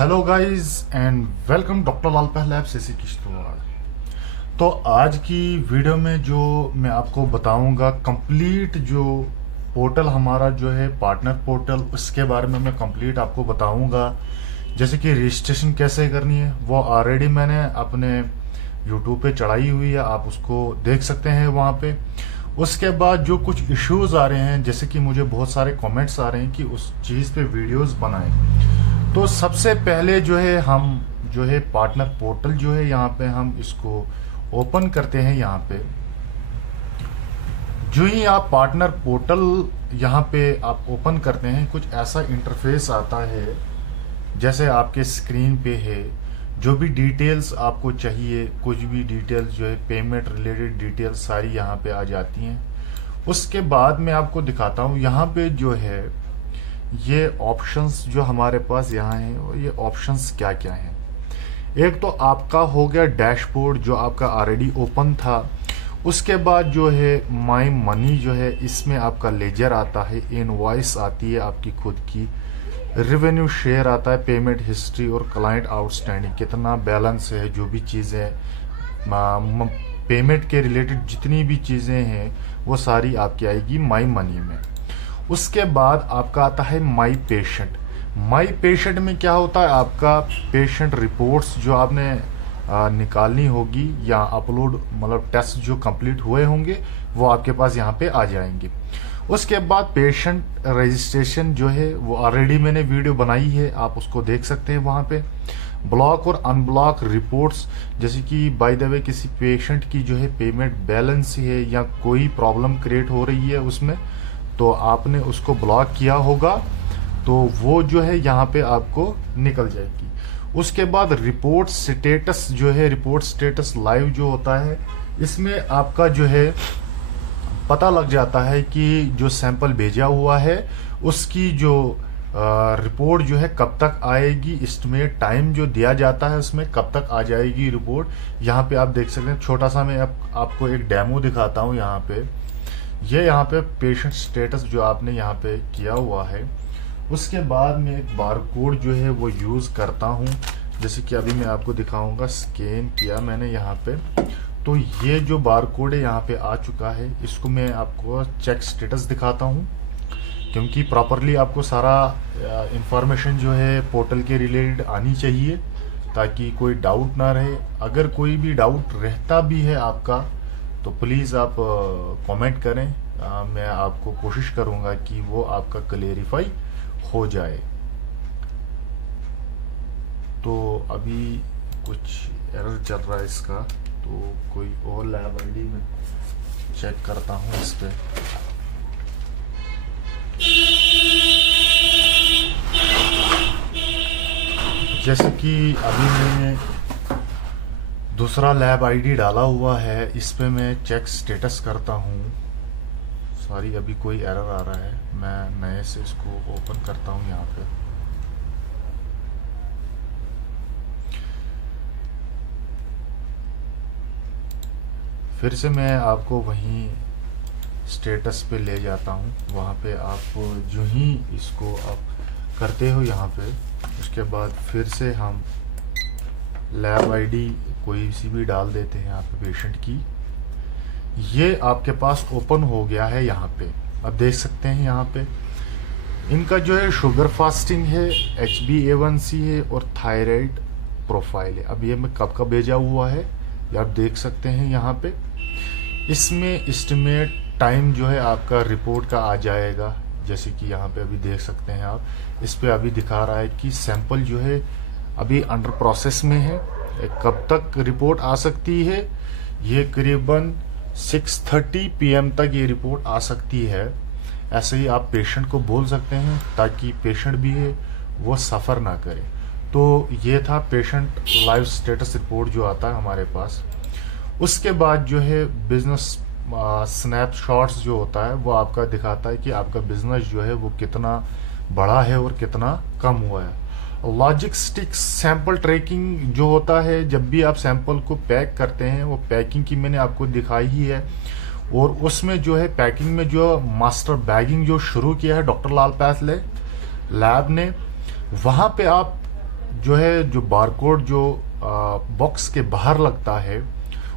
Hello guys and welcome doctor Lal पहले से किश्तवाड़। तो आज की वीडियो में जो मैं आपको बताऊंगा कंप्लीट जो पोर्टल हमारा जो है पार्टनर पोर्टल, उसके बारे में मैं कंप्लीट आपको बताऊंगा। जैसे कि रजिस्ट्रेशन कैसे करनी है वो ऑलरेडी मैंने अपने यूट्यूब पे चढ़ाई हुई है, आप उसको देख सकते हैं वहाँ पे। उसके बाद जो कुछ इश्यूज आ रहे हैं, जैसे कि मुझे बहुत सारे कमेंट्स आ रहे हैं कि उस चीज़ पे वीडियोस बनाएं, तो सबसे पहले जो है हम जो है पार्टनर पोर्टल जो है यहाँ पे हम इसको ओपन करते हैं। यहाँ पे जो ही आप पार्टनर पोर्टल यहाँ पे आप ओपन करते हैं, कुछ ऐसा इंटरफेस आता है जैसे आपके स्क्रीन पे है। जो भी डिटेल्स आपको चाहिए, कुछ भी डिटेल्स जो है पेमेंट रिलेटेड डिटेल्स सारी यहाँ पे आ जाती हैं। उसके बाद मैं आपको दिखाता हूँ यहाँ पे जो है ये ऑप्शंस जो हमारे पास यहाँ हैं, और ये ऑप्शंस क्या क्या हैं। एक तो आपका हो गया डैशबोर्ड जो आपका ऑलरेडी ओपन था। उसके बाद जो है माई मनी जो है, इसमें आपका लेजर आता है, इनवॉइस आती है आपकी खुद की, रेवेन्यू शेयर आता है, पेमेंट हिस्ट्री और क्लाइंट आउटस्टैंडिंग कितना बैलेंस है, जो भी चीज़ें पेमेंट के रिलेटेड जितनी भी चीज़ें हैं वो सारी आपकी आएगी माई मनी में। उसके बाद आपका आता है माई पेशेंट। माई पेशेंट में क्या होता है, आपका पेशेंट रिपोर्ट्स जो आपने निकालनी होगी या अपलोड मतलब टेस्ट जो कंप्लीट हुए होंगे वो आपके पास यहाँ पे आ जाएंगे। उसके बाद पेशेंट रजिस्ट्रेशन जो है वो ऑलरेडी मैंने वीडियो बनाई है, आप उसको देख सकते हैं वहाँ पे। ब्लॉक और अनब्लॉक रिपोर्ट्स, जैसे कि बाय द वे किसी पेशेंट की जो है पेमेंट बैलेंस है या कोई प्रॉब्लम क्रिएट हो रही है उसमें, तो आपने उसको ब्लॉक किया होगा तो वो जो है यहाँ पे आपको निकल जाएगी। उसके बाद रिपोर्ट स्टेटस जो है, रिपोर्ट स्टेटस लाइव जो होता है, इसमें आपका जो है पता लग जाता है कि जो सैंपल भेजा हुआ है उसकी जो रिपोर्ट जो है कब तक आएगी, एस्टिमेट टाइम जो दिया जाता है उसमें कब तक आ जाएगी रिपोर्ट। यहाँ पे आप देख सकते हैं। छोटा सा मैं आपको एक डेमो दिखाता हूँ। यहाँ पे ये यहाँ पे पेशेंट स्टेटस जो आपने यहाँ पे किया हुआ है, उसके बाद में एक बारकोड जो है वो यूज़ करता हूँ। जैसे कि अभी मैं आपको दिखाऊंगा, स्कैन किया मैंने यहाँ पे, तो ये जो बारकोड है यहाँ पे आ चुका है। इसको मैं आपको चेक स्टेटस दिखाता हूँ, क्योंकि प्रॉपरली आपको सारा इंफॉर्मेशन जो है पोर्टल के रिलेटेड आनी चाहिए ताकि कोई डाउट ना रहे। अगर कोई भी डाउट रहता भी है आपका तो प्लीज़ आप कमेंट करें, मैं आपको कोशिश करूँगा कि वो आपका क्लेरिफाई हो जाए। तो अभी कुछ एरर चल रहा है इसका, तो कोई और लैब आईडी में चेक करता हूँ इस पे। जैसे कि अभी मैंने दूसरा लैब आईडी डाला हुआ है, इस पे मैं चेक स्टेटस करता हूँ। सॉरी अभी कोई एरर आ रहा है, मैं नए से इसको ओपन करता हूँ यहाँ पे। फिर से मैं आपको वहीं स्टेटस पे ले जाता हूँ। वहाँ पे आप जो ही इसको आप करते हो यहाँ पे, उसके बाद फिर से हम लैब आईडी कोई सी भी डाल देते हैं यहाँ पे पेशेंट की। ये आपके पास ओपन हो गया है यहाँ पे, आप देख सकते हैं। यहाँ पे इनका जो है शुगर फास्टिंग है, HbA1c है और थायराइड प्रोफाइल है। अब ये मैं कब का भेजा हुआ है ये आप देख सकते हैं यहाँ पे। इसमें एस्टिमेट टाइम जो है आपका रिपोर्ट का आ जाएगा, जैसे कि यहाँ पे अभी देख सकते हैं आप। इस पे अभी दिखा रहा है कि सैंपल जो है अभी अंडर प्रोसेस में है, कब तक रिपोर्ट आ सकती है। ये करीबन 6:30 PM तक ये रिपोर्ट आ सकती है। ऐसे ही आप पेशेंट को बोल सकते हैं ताकि पेशेंट भी है वो सफ़र ना करे। तो ये था पेशेंट लाइव स्टेटस रिपोर्ट जो आता है हमारे पास। उसके बाद जो है बिजनेस स्नैपशॉट्स जो होता है वो आपका दिखाता है कि आपका बिजनेस जो है वो कितना बढ़ा है और कितना कम हुआ है। लॉजिस्टिक्स सैंपल ट्रैकिंग जो होता है, जब भी आप सैंपल को पैक करते हैं, वो पैकिंग की मैंने आपको दिखाई ही है। और उसमें जो है पैकिंग में जो मास्टर बैगिंग जो शुरू किया है डॉक्टर लाल पैथले लैब ने, वहाँ पे आप जो है, जो बारकोड जो बॉक्स के बाहर लगता है,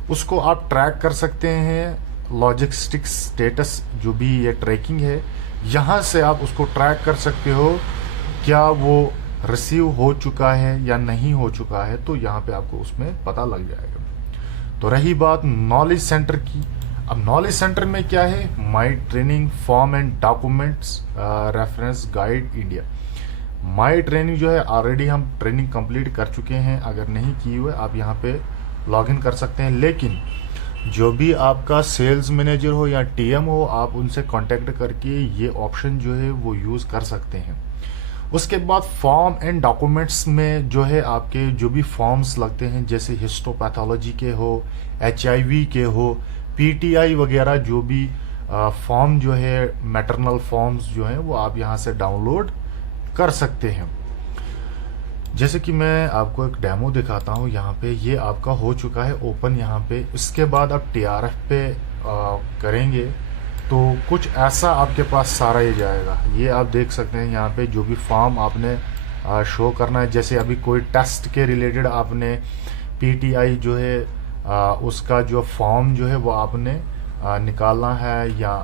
उसको आप ट्रैक कर सकते हैं। लॉजिस्टिक्स स्टेटस जो भी ये ट्रैकिंग है, यहाँ से आप उसको ट्रैक कर सकते हो, क्या वो रिसीव हो चुका है या नहीं हो चुका है, तो यहाँ पे आपको उसमें पता लग जाएगा। तो रही बात नॉलेज सेंटर की। अब नॉलेज सेंटर में क्या है, my training form and documents reference guide India. My training जो है, ऑलरेडी हम ट्रेनिंग कंप्लीट कर चुके हैं, अगर नहीं की हुए आप यहाँ पे लॉगिन कर सकते हैं। लेकिन जो भी आपका सेल्स मैनेजर हो या टीएम हो, आप उनसे कांटेक्ट करके ये ऑप्शन जो है वो यूज़ कर सकते हैं। उसके बाद फॉर्म एंड डॉक्यूमेंट्स में जो है, आपके जो भी फॉर्म्स लगते हैं, जैसे हिस्टोपैथोलॉजी के हो, एचआईवी के हो, पीटीआई वगैरह, जो भी फॉर्म जो है, मैटरनल फॉर्म्स जो हैं, वो आप यहाँ से डाउनलोड कर सकते हैं। जैसे कि मैं आपको एक डेमो दिखाता हूँ। यहाँ पे ये आपका हो चुका है ओपन यहाँ पे। इसके बाद आप टीआरएफ पे करेंगे तो कुछ ऐसा आपके पास सारा ये जाएगा। ये आप देख सकते हैं यहाँ पे जो भी फॉर्म आपने शो करना है। जैसे अभी कोई टेस्ट के रिलेटेड आपने पीटीआई जो है उसका जो फॉर्म जो है वो आपने निकालना है, या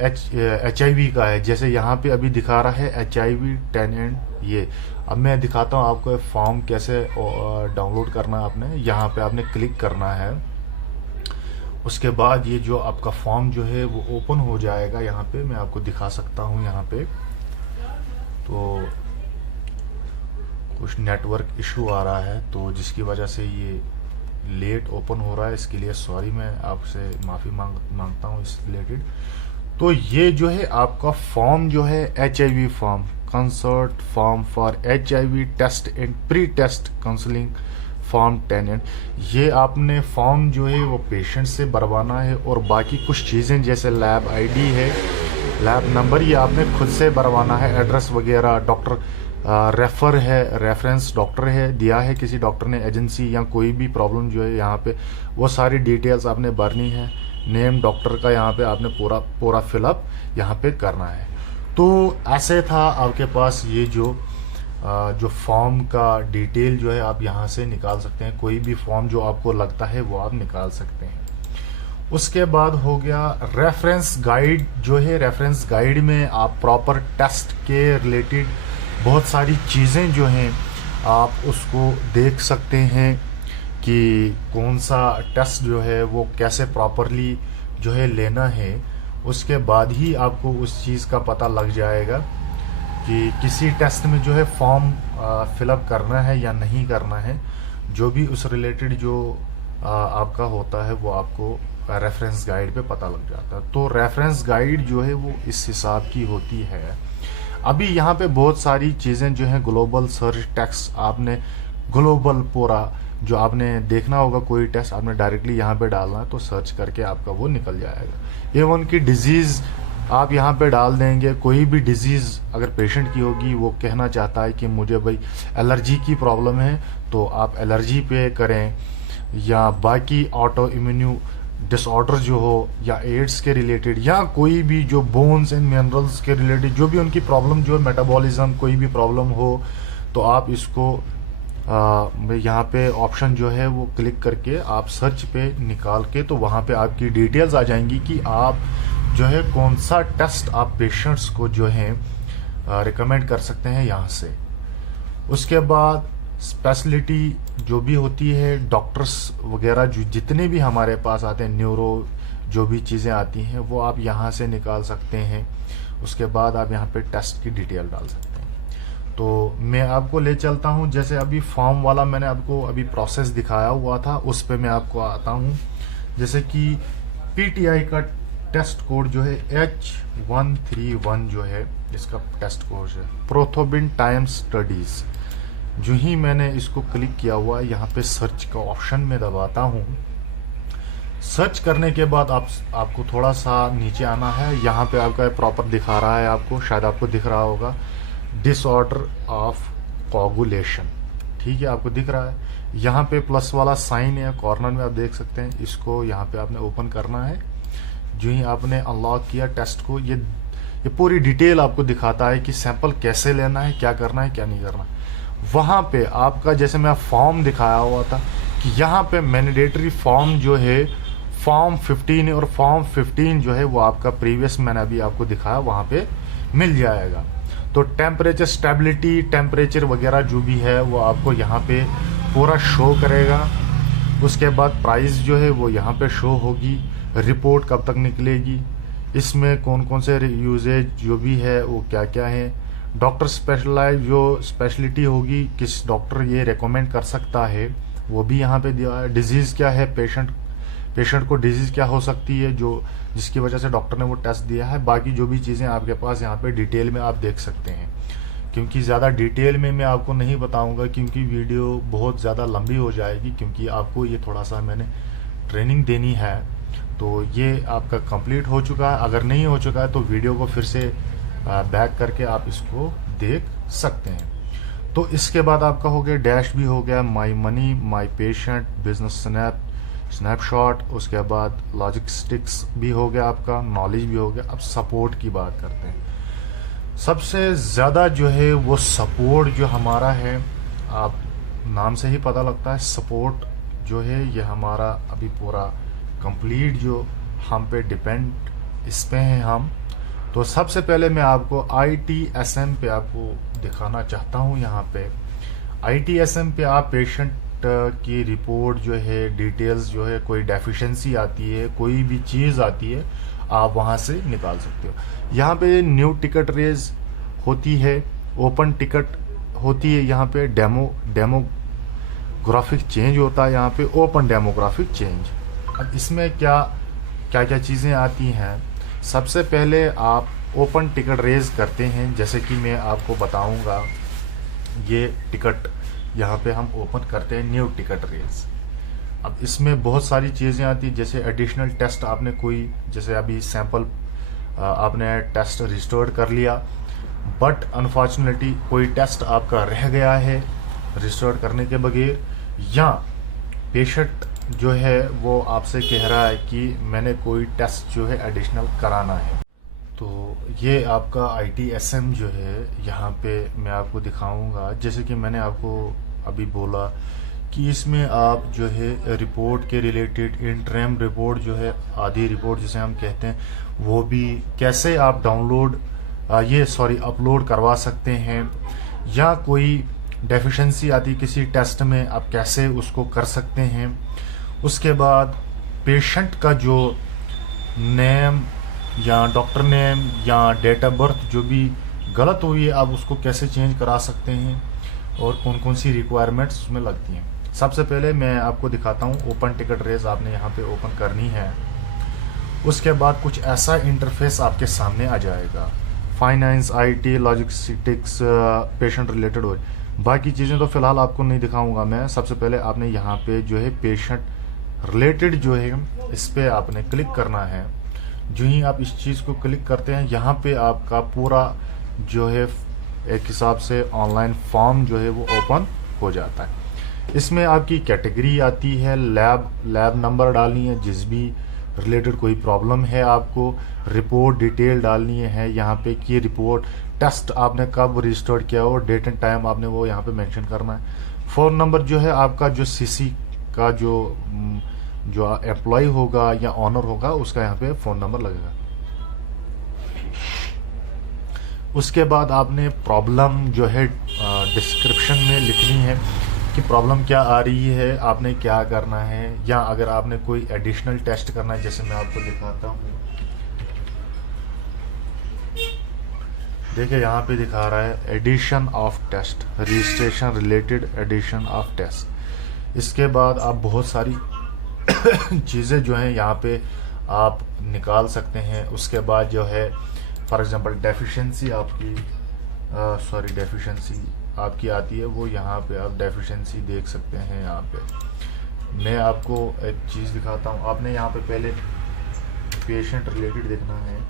एचआईवी का है। जैसे यहाँ पे अभी दिखा रहा है एचआईवी 10 एंड ये। अब मैं दिखाता हूँ आपको फॉर्म कैसे डाउनलोड करना है। आपने यहाँ पे आपने क्लिक करना है। उसके बाद ये जो आपका फॉर्म जो है वो ओपन हो जाएगा। यहाँ पे मैं आपको दिखा सकता हूँ। यहाँ पे तो कुछ नेटवर्क इशू आ रहा है, तो जिसकी वजह से ये लेट ओपन हो रहा है। इसके लिए सॉरी, मैं आपसे माफ़ी मांगता हूँ इस रिलेटेड। तो ये जो है आपका फॉर्म जो है, HIV form, consent form for HIV test and pre test counselling form 10 and, ये आपने फॉर्म जो है वो पेशेंट से भरवाना है। और बाकी कुछ चीज़ें जैसे लैब आईडी है, लैब नंबर, ये आपने खुद से भरवाना है। एड्रेस वगैरह, डॉक्टर रेफर है, रेफरेंस डॉक्टर है दिया है किसी डॉक्टर ने, एजेंसी या कोई भी प्रॉब्लम जो है यहाँ पे, वो सारी डिटेल्स आपने भरनी है। नेम डॉक्टर का यहाँ पे आपने पूरा फिलअप यहाँ पे करना है। तो ऐसे था आपके पास ये जो फॉर्म का डिटेल जो है आप यहाँ से निकाल सकते हैं। कोई भी फॉर्म जो आपको लगता है वो आप निकाल सकते हैं। उसके बाद हो गया रेफरेंस गाइड जो है। रेफरेंस गाइड में आप प्रॉपर टेस्ट के रिलेटेड बहुत सारी चीज़ें जो हैं आप उसको देख सकते हैं कि कौन सा टेस्ट जो है वो कैसे प्रॉपरली जो है लेना है। उसके बाद ही आपको उस चीज़ का पता लग जाएगा कि किसी टेस्ट में जो है फॉर्म फिलअप करना है या नहीं करना है। जो भी उस रिलेटेड जो आपका होता है वो आपको रेफरेंस गाइड पे पता लग जाता है। तो रेफरेंस गाइड जो है वो इस हिसाब की होती है। अभी यहाँ पे बहुत सारी चीज़ें जो हैं, ग्लोबल सर्च टेक्स्ट, आपने ग्लोबल पूरा जो आपने देखना होगा, कोई टेस्ट आपने डायरेक्टली यहाँ पे डालना है तो सर्च करके आपका वो निकल जाएगा। एवन की डिजीज़ आप यहाँ पे डाल देंगे। कोई भी डिजीज़ अगर पेशेंट की होगी, वो कहना चाहता है कि मुझे भाई एलर्जी की प्रॉब्लम है, तो आप एलर्जी पे करें, या बाकी ऑटो इम्यून डिसऑर्डर जो हो, या एड्स के रिलेटेड, या कोई भी जो बोन्स एंड मिनरल्स के रिलेटेड जो भी उनकी प्रॉब्लम जो है, मेटाबॉलिज्म कोई भी प्रॉब्लम हो, तो आप इसको यहाँ पे ऑप्शन जो है वो क्लिक करके आप सर्च पे निकाल के, तो वहाँ पे आपकी डिटेल्स आ जाएंगी कि आप जो है कौन सा टेस्ट आप पेशेंट्स को जो है रिकमेंड कर सकते हैं यहाँ से। उसके बाद स्पेशलिटी जो भी होती है, डॉक्टर्स वगैरह जो जितने भी हमारे पास आते हैं, न्यूरो जो भी चीज़ें आती हैं वो आप यहाँ से निकाल सकते हैं। उसके बाद आप यहाँ पे टेस्ट की डिटेल डाल सकते हैं। तो मैं आपको ले चलता हूँ, जैसे अभी फॉर्म वाला मैंने आपको अभी प्रोसेस दिखाया हुआ था, उस पे मैं आपको आता हूँ। जैसे कि पीटीआई का टेस्ट कोड जो है H131 जो है इसका टेस्ट कोड है, प्रोथोबिन टाइम स्टडीज़। जो ही मैंने इसको क्लिक किया हुआ है, यहाँ पे सर्च का ऑप्शन में दबाता हूँ। सर्च करने के बाद आपको थोड़ा सा नीचे आना है। यहाँ पे आपका प्रॉपर दिखा रहा है, आपको शायद आपको दिख रहा होगा, डिसऑर्डर ऑफ कोगुलेशन। ठीक है, आपको दिख रहा है। यहाँ पे प्लस वाला साइन है कॉर्नर में, आप देख सकते हैं। इसको यहाँ पे आपने ओपन करना है। जो ही आपने अनलॉक किया टेस्ट को, ये पूरी डिटेल आपको दिखाता है कि सैंपल कैसे लेना है, क्या करना है, क्या नहीं करना। वहाँ पे आपका, जैसे मैं फॉर्म दिखाया हुआ था कि यहाँ पे मैंडेटरी फॉर्म जो है फॉर्म 15 और फॉर्म 15 जो है वो आपका प्रीवियस मैंने अभी आपको दिखाया वहाँ पे मिल जाएगा। तो टेम्परेचर स्टेबिलिटी, टेम्परेचर वगैरह जो भी है वो आपको यहाँ पे पूरा शो करेगा। उसके बाद प्राइस जो है वो यहाँ पे शो होगी, रिपोर्ट कब तक निकलेगी, इसमें कौन कौन से यूजेज जो भी है वो क्या क्या है, डॉक्टर स्पेशलाइज जो स्पेशलिटी होगी किस डॉक्टर ये रेकमेंड कर सकता है वो भी यहाँ पे दिया है, डिजीज़ क्या है, पेशेंट को डिजीज़ क्या हो सकती है जो जिसकी वजह से डॉक्टर ने वो टेस्ट दिया है। बाकी जो भी चीज़ें आपके पास यहाँ पे डिटेल में आप देख सकते हैं, क्योंकि ज़्यादा डिटेल में मैं आपको नहीं बताऊंगा क्योंकि वीडियो बहुत ज़्यादा लंबी हो जाएगी, क्योंकि आपको ये थोड़ा सा मैंने ट्रेनिंग देनी है। तो ये आपका कंप्लीट हो चुका है, अगर नहीं हो चुका है तो वीडियो को फिर से बैक करके आप इसको देख सकते हैं। तो इसके बाद आपका हो गया डैश भी हो गया, my money, my patient, business snapshot, उसके बाद लॉजिस्टिक्स भी हो गया आपका, नॉलेज भी हो गया। अब सपोर्ट की बात करते हैं। सबसे ज़्यादा जो है वो सपोर्ट जो हमारा है, आप नाम से ही पता लगता है सपोर्ट जो है ये हमारा अभी पूरा कंप्लीट जो हम पे डिपेंड इस पे हैं हम। तो सबसे पहले मैं आपको ITSM पे आपको दिखाना चाहता हूँ। यहाँ पे ITSM पे आप पेशेंट की रिपोर्ट जो है, डिटेल्स जो है, कोई डेफिशिएंसी आती है, कोई भी चीज़ आती है, आप वहाँ से निकाल सकते हो। यहाँ पे न्यू टिकट रेज होती है, ओपन टिकट होती है, यहाँ पे डेमोग्राफिक चेंज होता है, यहाँ पे ओपन डेमोग्राफिक चेंज। अब इसमें क्या क्या चीज़ें आती हैं। सबसे पहले आप ओपन टिकट रेज करते हैं, जैसे कि मैं आपको बताऊंगा। ये टिकट यहाँ पे हम ओपन करते हैं, न्यू टिकट रेज। अब इसमें बहुत सारी चीज़ें आती हैं, जैसे एडिशनल टेस्ट आपने कोई, जैसे अभी सैंपल आपने टेस्ट रिस्टोर कर लिया, बट अनफॉर्चुनेटली कोई टेस्ट आपका रह गया है रिस्टोर करने के बगैर, या पेशेंट जो है वो आपसे कह रहा है कि मैंने कोई टेस्ट जो है एडिशनल कराना है। तो ये आपका ITSM जो है यहाँ पे मैं आपको दिखाऊंगा। जैसे कि मैंने आपको अभी बोला कि इसमें आप जो है रिपोर्ट के रिलेटेड इंटरम रिपोर्ट जो है, आधी रिपोर्ट जिसे हम कहते हैं, वो भी कैसे आप डाउनलोड अपलोड करवा सकते हैं, या कोई डेफिशिएंसी आती किसी टेस्ट में आप कैसे उसको कर सकते हैं। उसके बाद पेशेंट का जो नेम या डॉक्टर नेम या डेट ऑफ बर्थ जो भी गलत हुई है आप उसको कैसे चेंज करा सकते हैं, और कौन कौन सी रिक्वायरमेंट्स उसमें लगती हैं। सबसे पहले मैं आपको दिखाता हूँ, ओपन टिकट रेज आपने यहाँ पे ओपन करनी है। उसके बाद कुछ ऐसा इंटरफेस आपके सामने आ जाएगा, finance, IT, logistics, patient related हो। बाकी चीज़ें तो फिलहाल आपको नहीं दिखाऊंगा मैं। सबसे पहले आपने यहाँ पे जो है पेशेंट रिलेटेड जो है इस पे आपने क्लिक करना है। जो ही आप इस चीज़ को क्लिक करते हैं, यहाँ पे आपका पूरा जो है एक हिसाब से ऑनलाइन फॉर्म जो है वो ओपन हो जाता है। इसमें आपकी कैटेगरी आती है, लैब नंबर डालनी है, जिस भी रिलेटेड कोई प्रॉब्लम है आपको, रिपोर्ट डिटेल डालनी है यहाँ पे कि रिपोर्ट टेस्ट आपने कब रजिस्टर्ड किया हो, डेट एंड टाइम आपने वो यहाँ पे मेंशन करना है। फ़ोन नंबर जो है आपका, जो CC का जो एम्प्लॉय होगा या ऑनर होगा उसका यहाँ पे फ़ोन नंबर लगेगा। उसके बाद आपने प्रॉब्लम जो है डिस्क्रिप्शन में लिखनी है कि प्रॉब्लम क्या आ रही है, आपने क्या करना है, या अगर आपने कोई एडिशनल टेस्ट करना है, जैसे मैं आपको दिखाता हूँ। देखिए यहाँ पे दिखा रहा है addition of test, registration related addition of test. इसके बाद आप बहुत सारी चीज़ें जो हैं यहाँ पे आप निकाल सकते हैं। उसके बाद जो है फॉर एग्जांपल डेफिशिएंसी आपकी आती है, वो यहाँ पे आप डेफिशिएंसी देख सकते हैं। यहाँ पे मैं आपको एक चीज़ दिखाता हूँ। आपने यहाँ पे पहले पेशेंट रिलेटेड देखना है।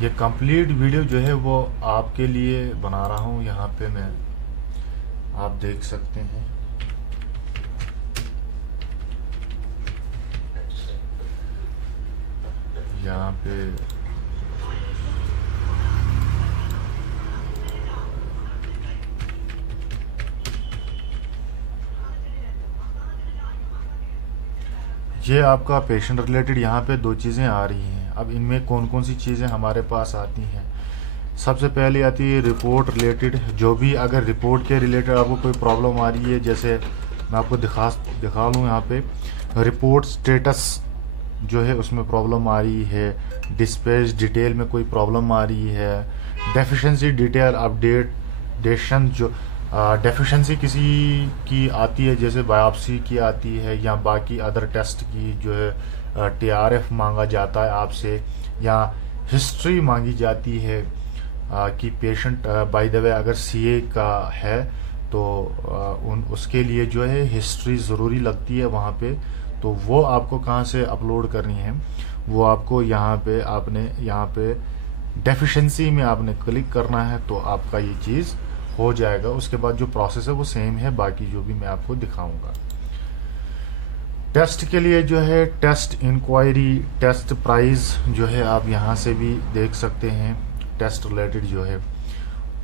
ये कंप्लीट वीडियो जो है वो आपके लिए बना रहा हूँ। यहाँ पे मैं आप देख सकते हैं, यहाँ पे ये आपका पेशेंट रिलेटेड यहाँ पे दो चीज़ें आ रही हैं। अब इनमें कौन कौन सी चीज़ें हमारे पास आती हैं। सबसे पहले आती है रिपोर्ट रिलेटेड। जो भी अगर रिपोर्ट के रिलेटेड आपको कोई प्रॉब्लम आ रही है, जैसे मैं आपको दिखा लूँ यहाँ पे, रिपोर्ट स्टेटस जो है उसमें प्रॉब्लम आ रही है, डिस्पैच डिटेल में कोई प्रॉब्लम आ रही है, डेफिशिएंसी डिटेल अपडेशन जो डेफिशिएंसी किसी की आती है, जैसे बायोप्सी की आती है या बाकी अदर टेस्ट की जो है टीआरएफ मांगा जाता है आपसे, या हिस्ट्री मांगी जाती है कि पेशेंट बाय द वे अगर सीए का है तो उसके लिए जो है हिस्ट्री ज़रूरी लगती है वहाँ पे। तो वो आपको कहाँ से अपलोड करनी है, वो आपको यहाँ पे डेफिशिएंसी में आपने क्लिक करना है, तो आपका ये चीज़ हो जाएगा। उसके बाद जो प्रोसेस है वो सेम है, बाकी जो भी मैं आपको दिखाऊंगा। टेस्ट के लिए जो है टेस्ट इंक्वायरी, टेस्ट प्राइस जो है आप यहाँ से भी देख सकते हैं। टेस्ट रिलेटेड जो है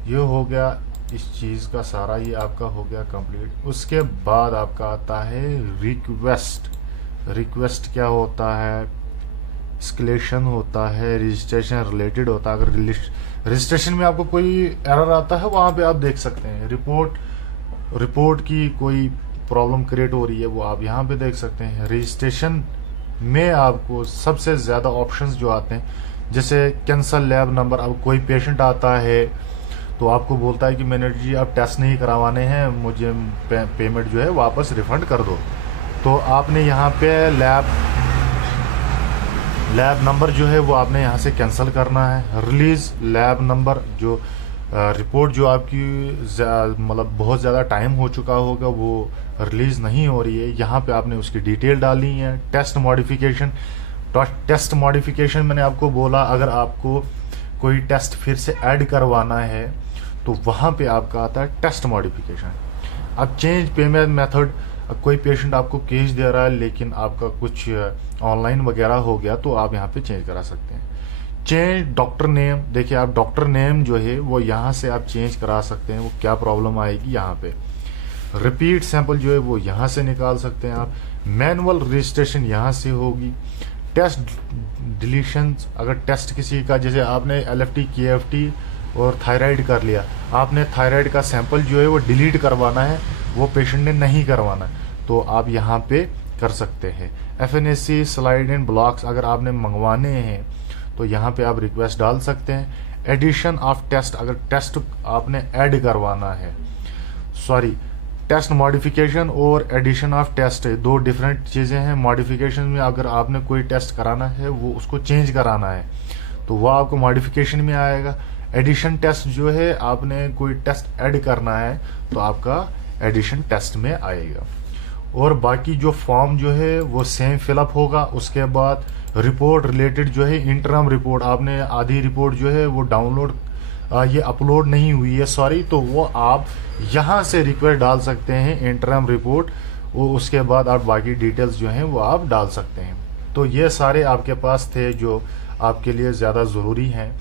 ये हो गया, इस चीज़ का सारा ये आपका हो गया कंप्लीट। उसके बाद आपका आता है रिक्वेस्ट। रिक्वेस्ट क्या होता है, एस्केलेशन होता है, रजिस्ट्रेशन रिलेटेड होता है। अगर रजिस्ट्रेशन में आपको कोई एरर आता है वहाँ पे आप देख सकते हैं। रिपोर्ट की कोई प्रॉब्लम क्रिएट हो रही है वो आप यहाँ पे देख सकते हैं। रजिस्ट्रेशन में आपको सबसे ज़्यादा ऑप्शंस जो आते हैं, जैसे कैंसल लैब नंबर। अब कोई पेशेंट आता है तो आपको बोलता है कि मैंने जी अब टेस्ट नहीं करवाने हैं, मुझे पेमेंट जो है वापस रिफंड कर दो। तो आपने यहाँ पे लैब नंबर जो है वो आपने यहाँ से कैंसिल करना है। रिलीज़ लैब नंबर, जो रिपोर्ट जो आपकी मतलब बहुत ज़्यादा टाइम हो चुका होगा वो रिलीज़ नहीं हो रही है, यहाँ पे आपने उसकी डिटेल डालनी है। टेस्ट मॉडिफिकेशन मैंने आपको बोला, अगर आपको कोई टेस्ट फिर से ऐड करवाना है तो वहाँ पे आपका आता है टेस्ट मॉडिफिकेशन। अब चेंज पेमेंट मेथड, कोई पेशेंट आपको कैश दे रहा है लेकिन आपका कुछ ऑनलाइन वगैरह हो गया तो आप यहाँ पे चेंज करा सकते हैं। चेंज डॉक्टर नेम, देखिए आप डॉक्टर नेम जो है वो यहाँ से आप चेंज करा सकते हैं। वो क्या प्रॉब्लम आएगी यहाँ पे। रिपीट सैंपल जो है वो यहाँ से निकाल सकते हैं आप। मैनुअल रजिस्ट्रेशन यहाँ से होगी। टेस्ट डिलीशन, अगर टेस्ट किसी का, जैसे आपने एलएफटी केएफटी और थायराइड कर लिया, आपने थायराइड का सैंपल जो है वो डिलीट करवाना है, वो पेशेंट ने नहीं करवाना, तो आप यहाँ पे कर सकते हैं। एफएनएसी स्लाइड एंड ब्लॉक्स अगर आपने मंगवाने हैं तो यहाँ पे आप रिक्वेस्ट डाल सकते हैं। एडिशन ऑफ टेस्ट, अगर टेस्ट आपने ऐड करवाना है, टेस्ट मॉडिफिकेशन और एडिशन ऑफ टेस्ट दो डिफरेंट चीज़ें हैं। मॉडिफिकेशन में अगर आपने कोई टेस्ट कराना है वो उसको चेंज कराना है तो वह आपको मॉडिफिकेशन में आएगा। एडिशन टेस्ट जो है आपने कोई टेस्ट ऐड करना है तो आपका एडिशन टेस्ट में आएगा। और बाकी जो फॉर्म जो है वो सेम फिलअप होगा। उसके बाद रिपोर्ट रिलेटेड जो है इंटरम रिपोर्ट, आपने आधी रिपोर्ट जो है वो डाउनलोड ये अपलोड नहीं हुई है तो वो आप यहाँ से रिक्वेस्ट डाल सकते हैं इंटरम रिपोर्ट, वो उसके बाद आप बाकी डिटेल्स जो हैं वो आप डाल सकते हैं। तो ये सारे आपके पास थे जो आपके लिए ज़्यादा ज़रूरी हैं,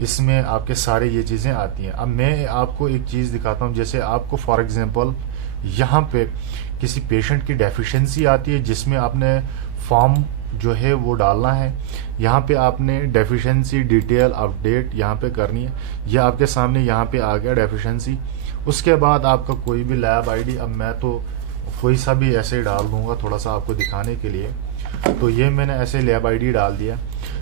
इसमें आपके सारे ये चीज़ें आती हैं। अब मैं आपको एक चीज़ दिखाता हूँ, जैसे आपको फॉर एग्जांपल यहाँ पे किसी पेशेंट की डेफिशिएंसी आती है जिसमें आपने फॉर्म जो है वो डालना है। यहाँ पे आपने डेफिशिएंसी डिटेल अपडेट यहाँ पे करनी है। यह आपके सामने यहाँ पे आ गया डेफिशिएंसी। उसके बाद आपका कोई भी लैब आईडी, अब मैं तो कोई सा भी ऐसे डाल दूंगा थोड़ा सा आपको दिखाने के लिए, तो ये मैंने ऐसे लैब आईडी डाल दिया।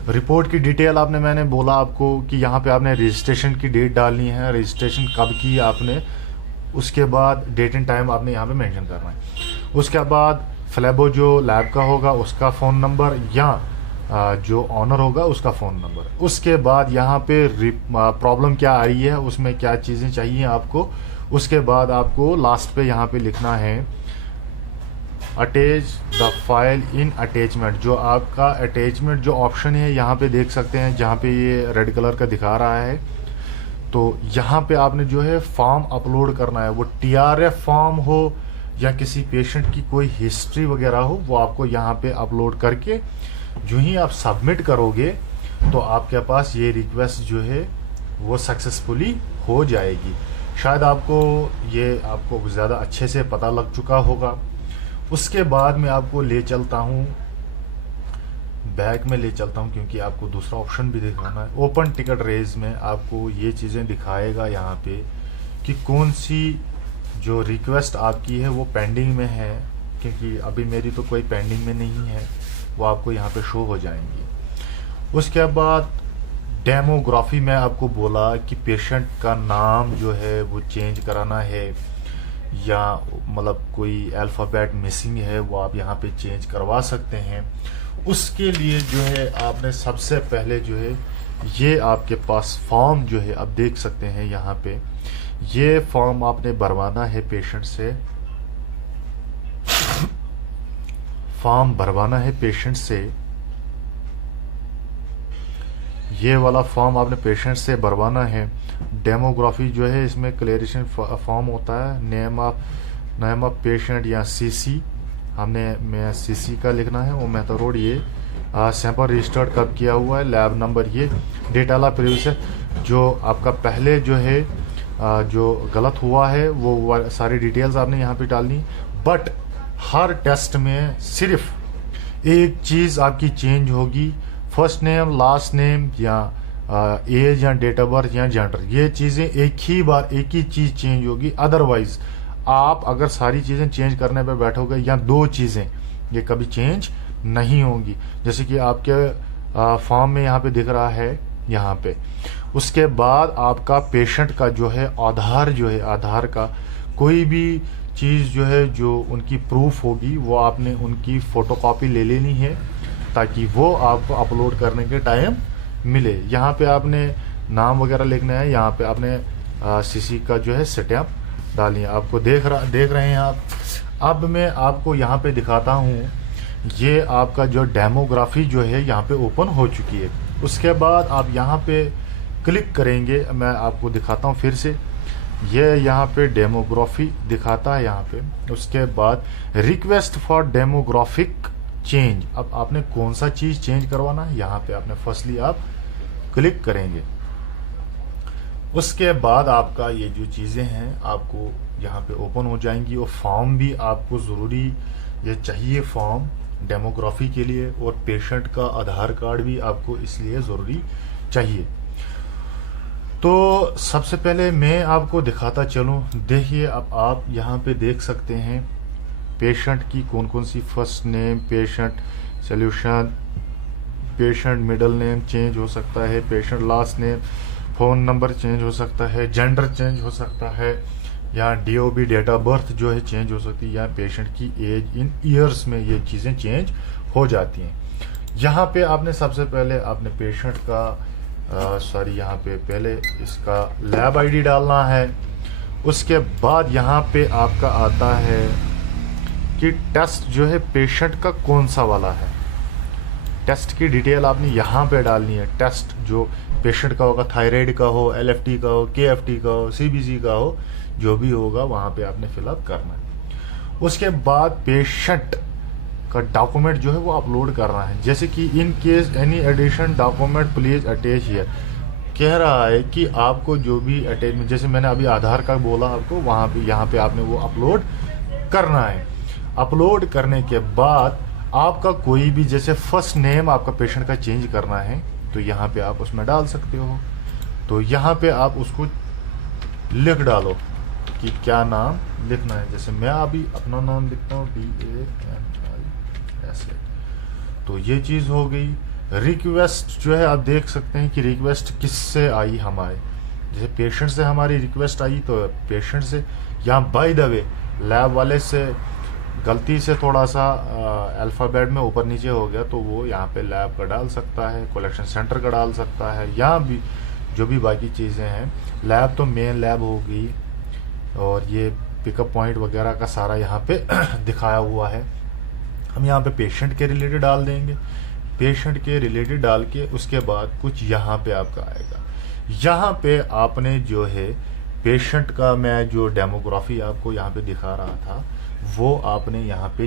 रिपोर्ट की डिटेल आपने, मैंने बोला आपको कि यहाँ पे आपने रजिस्ट्रेशन की डेट डालनी है, रजिस्ट्रेशन कब की आपने, उसके बाद डेट एंड टाइम आपने यहाँ पे मेंशन करना है। उसके बाद फ्लैबो जो लैब का होगा उसका फ़ोन नंबर या जो ऑनर होगा उसका फ़ोन नंबर। उसके बाद यहाँ पे प्रॉब्लम क्या आ रही है, उसमें क्या चीज़ें चाहिए आपको। उसके बाद आपको लास्ट पे यहाँ पे लिखना है attach the file in attachment, जो आपका अटैचमेंट जो ऑप्शन है यहाँ पे देख सकते हैं, जहाँ पे ये रेड कलर का दिखा रहा है। तो यहाँ पे आपने जो है फॉर्म अपलोड करना है, वो TRF फॉर्म हो या किसी पेशेंट की कोई हिस्ट्री वगैरह हो, वो आपको यहाँ पे अपलोड करके जो ही आप सबमिट करोगे तो आपके पास ये रिक्वेस्ट जो है वो सक्सेसफुली हो जाएगी। शायद आपको ज़्यादा अच्छे से पता लग चुका होगा। उसके बाद मैं आपको ले चलता हूँ, बैक में ले चलता हूँ, क्योंकि आपको दूसरा ऑप्शन भी दिखाना है। ओपन टिकट रेज में आपको ये चीज़ें दिखाएगा यहाँ पे कि कौन सी जो रिक्वेस्ट आपकी है वो पेंडिंग में है, क्योंकि अभी मेरी तो कोई पेंडिंग में नहीं है, वो आपको यहाँ पे शो हो जाएंगी। उसके बाद डेमोग्राफी में आपको बोला कि पेशेंट का नाम जो है वो चेंज कराना है, या मतलब कोई अल्फ़ाबेट मिसिंग है वो आप यहाँ पे चेंज करवा सकते हैं। उसके लिए जो है आपने सबसे पहले जो है ये आपके पास फॉर्म जो है आप देख सकते हैं यहाँ पे, ये फॉर्म आपने भरवाना है पेशेंट से, फॉर्म भरवाना है पेशेंट से, ये वाला फॉर्म आपने पेशेंट से भरवाना है। डेमोग्राफी जो है इसमें क्लियरेशन फॉर्म होता है, नेम ऑफ पेशेंट या CC, मैं CC का लिखना है। वो मेथड ये सैंपल रजिस्टर्ड कब किया हुआ है, लैब नंबर, ये डेटा ला प्रीवियस है, जो आपका पहले जो है जो गलत हुआ है वो सारी डिटेल्स आपने यहाँ पे डालनी। बट हर टेस्ट में सिर्फ एक चीज़ आपकी चेंज होगी, फर्स्ट नेम, लास्ट नेम, या एज या डेट ऑफ बर्थ या जेंडर, ये चीज़ें एक ही बार एक ही चीज़ चेंज होगी। अदरवाइज आप अगर सारी चीज़ें चेंज करने पे बैठोगे या दो चीज़ें, ये कभी चेंज नहीं होंगी। जैसे कि आपके फॉर्म में यहाँ पे दिख रहा है यहाँ पे। उसके बाद आपका पेशेंट का जो है आधार, जो है आधार का कोई भी चीज़ जो है जो उनकी प्रूफ होगी वो आपने उनकी फ़ोटोकॉपी ले लेनी है, ताकि वो आपको अपलोड करने के टाइम मिले। यहाँ पे आपने नाम वगैरह लिखना है, यहाँ पे आपने CC का जो है स्टैम्प डालनी है। आपको देख रहे हैं आप। अब मैं आपको यहाँ पे दिखाता हूँ, ये आपका जो डेमोग्राफी जो है यहाँ पे ओपन हो चुकी है। उसके बाद आप यहाँ पे क्लिक करेंगे, मैं आपको दिखाता हूँ फिर से, ये यहाँ पे डेमोग्राफी दिखाता है यहाँ पे। उसके बाद रिक्वेस्ट फॉर डेमोग्राफिक चेंज, अब आपने कौन सा चीज़ चेंज करवाना है, यहाँ पे आपने फर्स्टली आप क्लिक करेंगे। उसके बाद आपका ये जो चीज़ें हैं आपको यहाँ पे ओपन हो जाएंगी, और फॉर्म भी आपको ज़रूरी ये चाहिए फॉर्म डेमोग्राफी के लिए, और पेशेंट का आधार कार्ड भी आपको इसलिए ज़रूरी चाहिए। तो सबसे पहले मैं आपको दिखाता चलूँ। देखिए, अब आप यहाँ पे देख सकते हैं पेशेंट की कौन कौन सी, first name, patient solution, patient middle name change हो सकता है, patient last name, phone number change हो सकता है, जेंडर चेंज हो सकता है, या DOB डेट ऑफ बर्थ जो है चेंज हो सकती है, या पेशेंट की एज इन ईयर्स में ये चीज़ें चेंज हो जाती हैं। यहाँ पे आपने सबसे पहले आपने पेशेंट का यहाँ पे पहले इसका लैब ID डालना है। उसके बाद यहाँ पे आपका आता है कि टेस्ट जो है पेशेंट का कौन सा वाला है, टेस्ट की डिटेल आपने यहाँ पे डालनी है। टेस्ट जो पेशेंट का होगा, थायराइड का हो, LFT का हो, KFT का हो, CBC का हो, जो भी होगा वहाँ पे आपने फिलअप करना है। उसके बाद पेशेंट का डॉक्यूमेंट जो है वो अपलोड करना है। जैसे कि in case any addition document please attach here, कह रहा है कि आपको जो भी अटैचमेंट, जैसे मैंने अभी आधार कार्ड बोला आपको, वहाँ पे यहाँ पे आपने वो अपलोड करना है। अपलोड करने के बाद आपका कोई भी, जैसे फर्स्ट नेम आपका पेशेंट का चेंज करना है तो यहाँ पे आप उसमें डाल सकते हो। तो यहाँ पे आप उसको लिख डालो कि क्या नाम लिखना है। जैसे मैं अभी अपना नाम लिखता हूँ DANI ऐसे। तो ये चीज़ हो गई। रिक्वेस्ट जो है आप देख सकते हैं कि रिक्वेस्ट किससे आई हमारे, जैसे पेशेंट से हमारी रिक्वेस्ट आई तो पेशेंट से। यहाँ बाय द वे लैब वाले से गलती से थोड़ा सा अल्फ़ाबेट में ऊपर नीचे हो गया तो वो यहाँ पे लैब का डाल सकता है, कलेक्शन सेंटर का डाल सकता है, यहाँ भी जो भी बाकी चीज़ें हैं। लैब तो मेन लैब हो गई, और ये पिकअप पॉइंट वगैरह का सारा यहाँ पे दिखाया हुआ है। हम यहाँ पे पेशेंट के रिलेटेड डाल देंगे, पेशेंट के रिलेटेड डाल के उसके बाद कुछ यहाँ पे आपका आएगा। यहाँ पे आपने जो है पेशेंट का, मैं जो डेमोग्राफी आपको यहाँ पे दिखा रहा था वो आपने यहाँ पे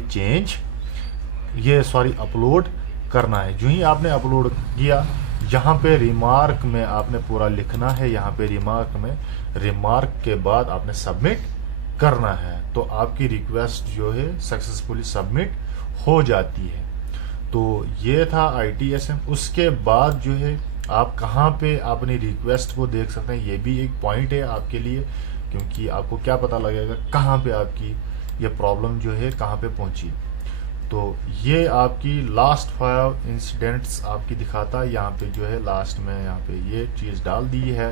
अपलोड करना है। जो ही आपने अपलोड किया, यहाँ पे रिमार्क में आपने पूरा लिखना है। यहाँ पे रिमार्क के बाद आपने सबमिट करना है, तो आपकी रिक्वेस्ट जो है सक्सेसफुली सबमिट हो जाती है। तो ये था ITSM। उसके बाद जो है आप कहाँ पे अपनी रिक्वेस्ट को देख सकते हैं, ये भी एक पॉइंट है आपके लिए, क्योंकि आपको क्या पता लगेगा कहाँ पे आपकी ये प्रॉब्लम जो है कहाँ पे पहुंची। तो ये आपकी लास्ट 5 इंसिडेंट्स आपकी दिखाता है। यहाँ पे जो है लास्ट में यहाँ पे ये चीज़ डाल दी है,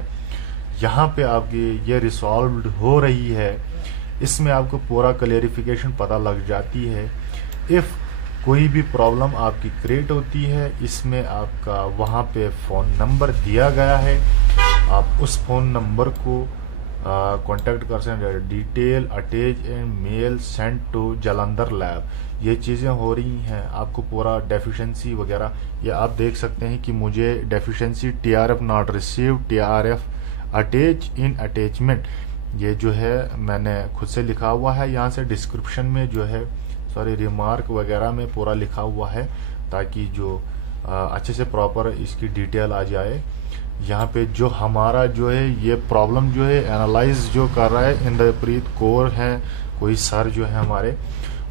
यहाँ पे आपकी ये रिसॉल्व्ड हो रही है। इसमें आपको पूरा क्लेरिफिकेशन पता लग जाती है। इफ़ कोई भी प्रॉब्लम आपकी क्रिएट होती है, इसमें आपका वहाँ पे फ़ोन नंबर दिया गया है, आप उस फ़ोन नंबर को कांटेक्ट कर सकते हैं। Detail attach and mail send to Jalandhar lab, ये चीज़ें हो रही हैं। आपको पूरा डेफिशिएंसी वगैरह ये आप देख सकते हैं कि मुझे deficiency TRF not receive, TRF attach in attachment, ये जो है मैंने खुद से लिखा हुआ है। यहाँ से डिस्क्रिप्शन में जो है रिमार्क वगैरह में पूरा लिखा हुआ है, ताकि जो अच्छे से प्रॉपर इसकी डिटेल आ जाए। यहाँ पे जो हमारा जो है ये प्रॉब्लम जो है एनालाइज जो कर रहा है इंद्रप्रीत कौर है, कोई सर जो है हमारे,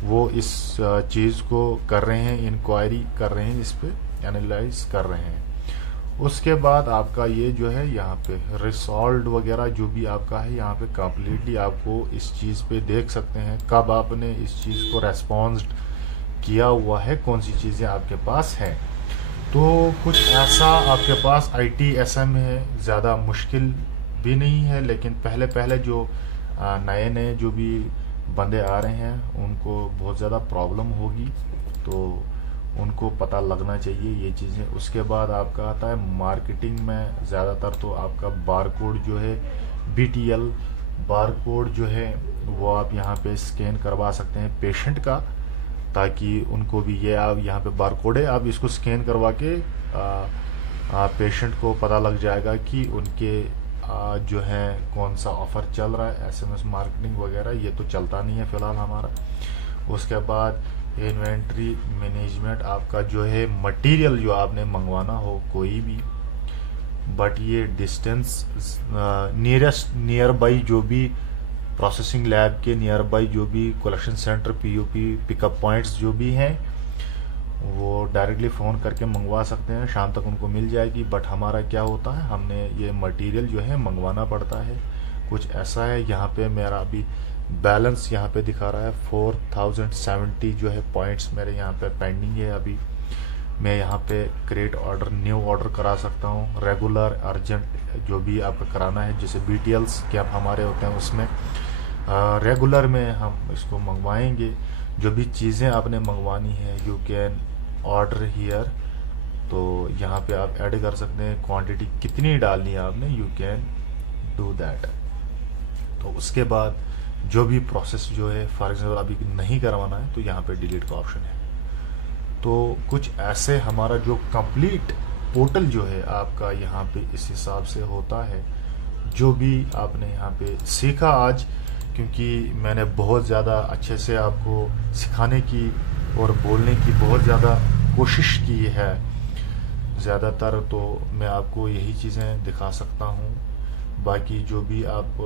वो इस चीज़ को कर रहे हैं, इंक्वायरी कर रहे हैं, इस पे एनालाइज कर रहे हैं। उसके बाद आपका ये जो है यहाँ पे रिसॉल्व वगैरह जो भी आपका है, यहाँ पे कम्प्लीटली आपको इस चीज़ पे देख सकते हैं कब आपने इस चीज़ को रेस्पॉन्स किया हुआ है, कौन सी चीज़ें आपके पास हैं। तो कुछ ऐसा आपके पास ITSM है, ज़्यादा मुश्किल भी नहीं है, लेकिन पहले जो नए जो भी बंदे आ रहे हैं उनको बहुत ज़्यादा प्रॉब्लम होगी, तो उनको पता लगना चाहिए ये चीज़ें। उसके बाद आपका आता है मार्केटिंग में, ज़्यादातर तो आपका बारकोड जो है BTL बारकोड जो है वो आप यहाँ पे स्कैन करवा सकते हैं पेशेंट का, ताकि उनको भी ये आप यहाँ पे बारकोड है, आप इसको स्कैन करवा के पेशेंट को पता लग जाएगा कि उनके जो है कौन सा ऑफ़र चल रहा है। SMS मार्केटिंग वगैरह ये तो चलता नहीं है फ़िलहाल हमारा। उसके बाद इन्वेंट्री मैनेजमेंट, आपका जो है मटेरियल जो आपने मंगवाना हो कोई भी, बट ये डिस्टेंस नियर बाई जो भी प्रोसेसिंग लैब के नियर बाई जो भी collection centre POP pickup points जो भी हैं, वो डायरेक्टली फ़ोन करके मंगवा सकते हैं, शाम तक उनको मिल जाएगी। बट हमारा क्या होता है, हमने ये मटेरियल जो है मंगवाना पड़ता है। कुछ ऐसा है, यहाँ पे मेरा अभी बैलेंस यहाँ पे दिखा रहा है 4070 जो है पॉइंट्स मेरे यहाँ पे पेंडिंग है। अभी मैं यहाँ पे क्रिएट ऑर्डर, न्यू ऑर्डर करा सकता हूँ, रेगुलर अर्जेंट जो भी आपका कराना है, जैसे BTLs कैप हमारे होते हैं उसमें रेगुलर में हम इसको मंगवाएंगे। जो भी चीज़ें आपने मंगवानी है यू कैन ऑर्डर हियर, तो यहाँ पे आप ऐड कर सकते हैं क्वांटिटी कितनी डालनी है आपने, यू कैन डू दैट। तो उसके बाद जो भी प्रोसेस जो है फॉर एग्जाम्पल अभी नहीं करवाना है तो यहाँ पे डिलीट का ऑप्शन है। तो कुछ ऐसे हमारा जो कंप्लीट पोर्टल जो है आपका यहाँ पे इस हिसाब से होता है। जो भी आपने यहाँ पे सीखा आज, क्योंकि मैंने बहुत ज़्यादा अच्छे से आपको सिखाने की और बोलने की बहुत ज़्यादा कोशिश की है, ज़्यादातर तो मैं आपको यही चीज़ें दिखा सकता हूँ। बाकी जो भी आप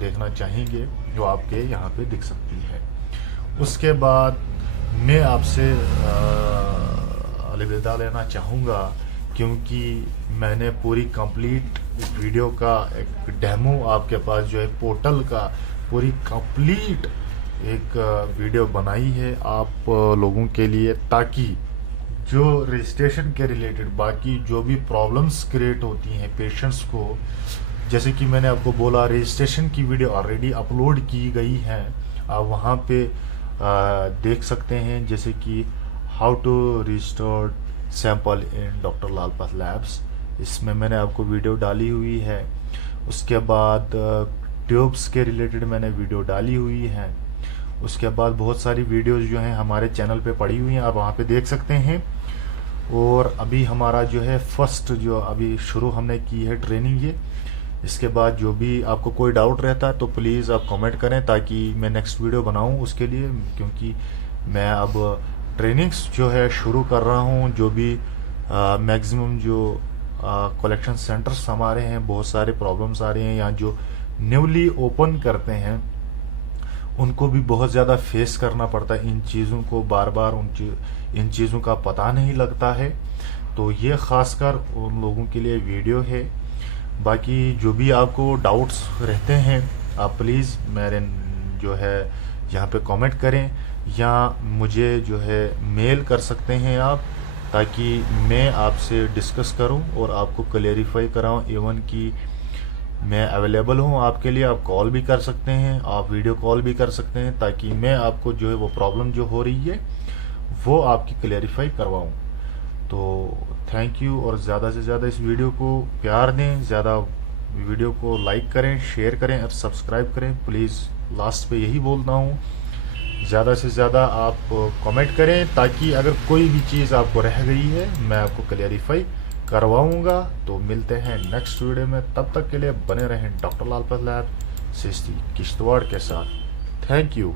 देखना चाहेंगे जो आपके यहाँ पे दिख सकती है। उसके बाद मैं आपसे अलविदा लेना चाहूँगा, क्योंकि मैंने पूरी कंप्लीट वीडियो का एक डेमो आपके पास जो है पोर्टल का पूरी कंप्लीट एक वीडियो बनाई है आप लोगों के लिए, ताकि जो रजिस्ट्रेशन के रिलेटेड बाकी जो भी प्रॉब्लम्स क्रिएट होती हैं पेशेंट्स को, जैसे कि मैंने आपको बोला रजिस्ट्रेशन की वीडियो ऑलरेडी अपलोड की गई है, आप वहाँ पे देख सकते हैं, जैसे कि how to register sample in doctor Lal path labs, इसमें मैंने आपको वीडियो डाली हुई है। उसके बाद ट्यूब्स के रिलेटेड मैंने वीडियो डाली हुई है। उसके बाद बहुत सारी वीडियोस जो हैं हमारे चैनल पे पड़ी हुई हैं, आप वहाँ पे देख सकते हैं। और अभी हमारा जो है फर्स्ट जो अभी शुरू हमने की है ट्रेनिंग ये। इसके बाद जो भी आपको कोई डाउट रहता है तो प्लीज़ आप कमेंट करें ताकि मैं नेक्स्ट वीडियो बनाऊं उसके लिए, क्योंकि मैं अब ट्रेनिंग्स जो है शुरू कर रहा हूं। जो भी मैक्सिमम जो कलेक्शन सेंटर्स हमारे हैं, बहुत सारे प्रॉब्लम्स आ रहे हैं, या जो न्यूली ओपन करते हैं उनको भी बहुत ज़्यादा फेस करना पड़ता है इन चीज़ों को, बार बार इन चीज़ों का पता नहीं लगता है। तो ये ख़ासकर उन लोगों के लिए वीडियो है। बाकी जो भी आपको डाउट्स रहते हैं आप प्लीज़ मेरे जो है यहाँ पे कमेंट करें, या मुझे जो है मेल कर सकते हैं आप, ताकि मैं आपसे डिस्कस करूं और आपको क्लेरिफाई कराऊं। इवन कि मैं अवेलेबल हूं आपके लिए, आप कॉल भी कर सकते हैं, आप वीडियो कॉल भी कर सकते हैं, ताकि मैं आपको जो है वो प्रॉब्लम जो हो रही है वो आपकी क्लेरिफाई करवाऊं। तो थैंक यू, और ज़्यादा से ज़्यादा इस वीडियो को प्यार दें, ज़्यादा वीडियो को लाइक करें, शेयर करें और सब्सक्राइब करें प्लीज़। लास्ट पे यही बोलता हूँ, ज़्यादा से ज़्यादा आप कमेंट करें ताकि अगर कोई भी चीज़ आपको रह गई है मैं आपको क्लियरिफाई करवाऊंगा। तो मिलते हैं नेक्स्ट वीडियो में, तब तक के लिए बने रहें डॉक्टर लाल पत लैब सिस्ती किश्तवाड़ के साथ। Thank you.